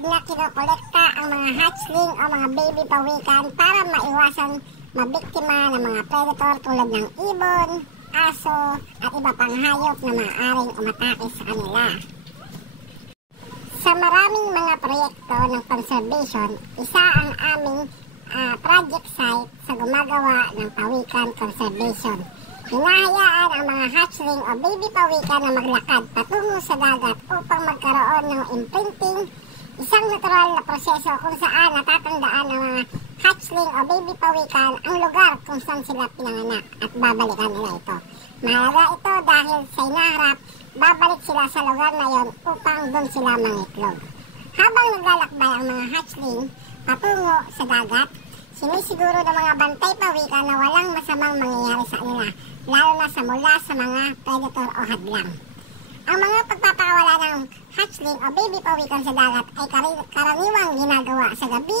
na kinokolekta ang mga hatchling o mga baby pawikan para maiwasan mabiktima ng mga predator tulad ng ibon, aso at iba pang hayop na maaaring umatake sa kanila. Sa maraming mga proyekto ng conservation, isa ang aming project site sa gumagawa ng pawikan conservation. Hinahayaan ang mga hatchling o baby pawikan na maglakad patungo sa dagat upang magkaroon ng imprinting, isang natural na proseso kung saan natatandaan ng mga hatchling o baby pawikan ang lugar kung saan sila pinanganak at babalikan nila ito. Mahalaga ito dahil sa hinaharap, babalik sila sa lugar na yon upang doon sila mangitlog. Habang naglalakbay ang mga hatchling patungo sa dagat, sinisiguro ng mga bantay pawikan na walang masamang mangyayari sa kanila, lalo na mula sa mga predator o hadlang. Ang mga pagpapakawala ng hatchling o baby pawikan sa dagat ay karaniwang ginagawa sa gabi,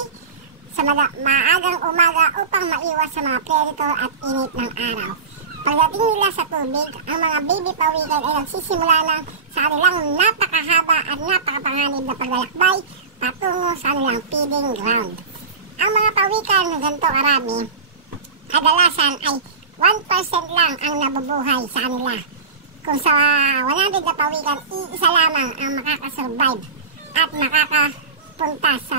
sa maagang umaga upang maiwas sa mga predator at init ng araw. Pagdating nila sa tubig, ang mga baby pawikan ay nagsisimula ng sa kanilang napakahaba at napakapanganib na paglalakbay patungo sa kanilang feeding ground. Ang mga pawikan ng ganito karami, kadalasan ay 1% lang ang nabubuhay sa kanila. Kung sa 100 na pawikan, iisa lamang ang makakasurvive at makakapunta sa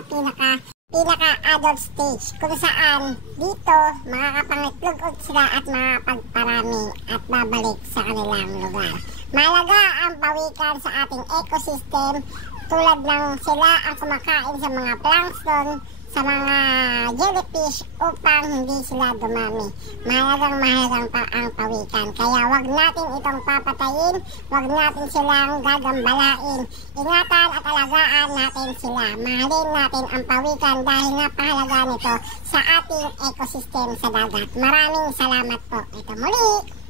pinaka-adult stage, kung saan dito makakapangitlog sila at makapagparami at babalik sa kanilang lugar. Mahalaga ang pawikan sa ating ecosystem tulad ng sila ang kumakain sa mga plankton, sa mga jellyfish upang hindi sila dumami. Mahalagang pa ang pawikan. Kaya wag natin itong papatayin, wag natin silang gagambalain. Ingatan at alagaan natin sila. Mahalin natin ang pawikan dahil napakahalaga nito sa ating ecosystem sa dagat. Maraming salamat po. Ito muli!